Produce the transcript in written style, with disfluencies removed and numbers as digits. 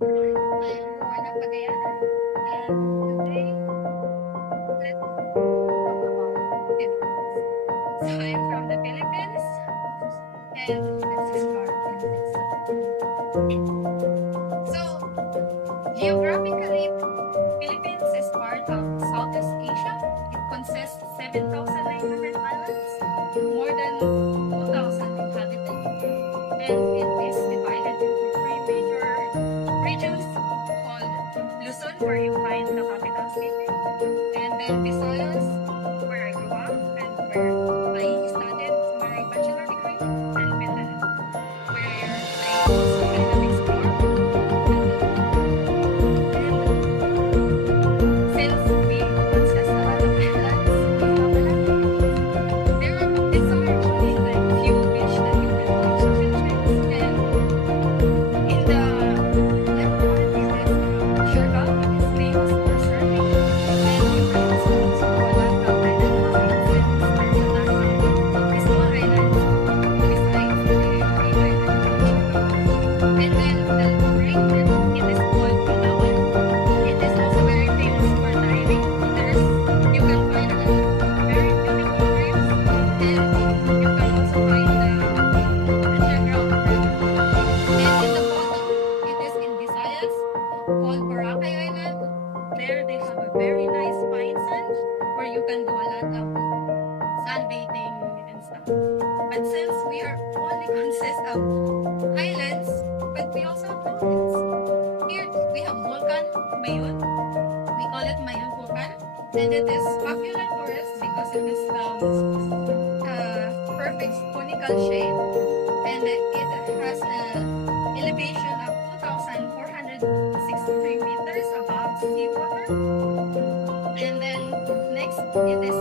I'm Rowena Pagayana, and today let's talk about Philippines. So I'm from the Philippines, and let's start Philippines. So geographically, Philippines is part of Southeast Asia. It consists 7,900 islands, more than 2,000 inhabitants, and it is divided into three major regions called Luzon, where you find the capital city, and then Visayas, where I grew up and where I studied my bachelor degree, and Mindanao, where I also kind of explored and and since we consist a lot of islands, we have a lot of beaches. These are actually like few beach that you can watch in Philippines, and in the left part is this Siargao, that is famous for surfing, and you can also explore Lanao Island hopping since there's a lot of small islands besides the big island of Siargao. And then the right part, it is called Palawan. It is also very famous for diving. You can find a lot of very beautiful reefs, and you can also find the underground world. And in the bottom, it is in Visayas, called Boracay Island. There they have a very nice pine sand where you can do a lot of sunbathing and stuff. But since we are only consist of islands, but we also have mountains. Here we have Volcan Mayon. We call it Mayon Volcan, and it is popular tourist because it is perfect conical shape, and it has an elevation of 2,463 meters above sea water. And then next, it is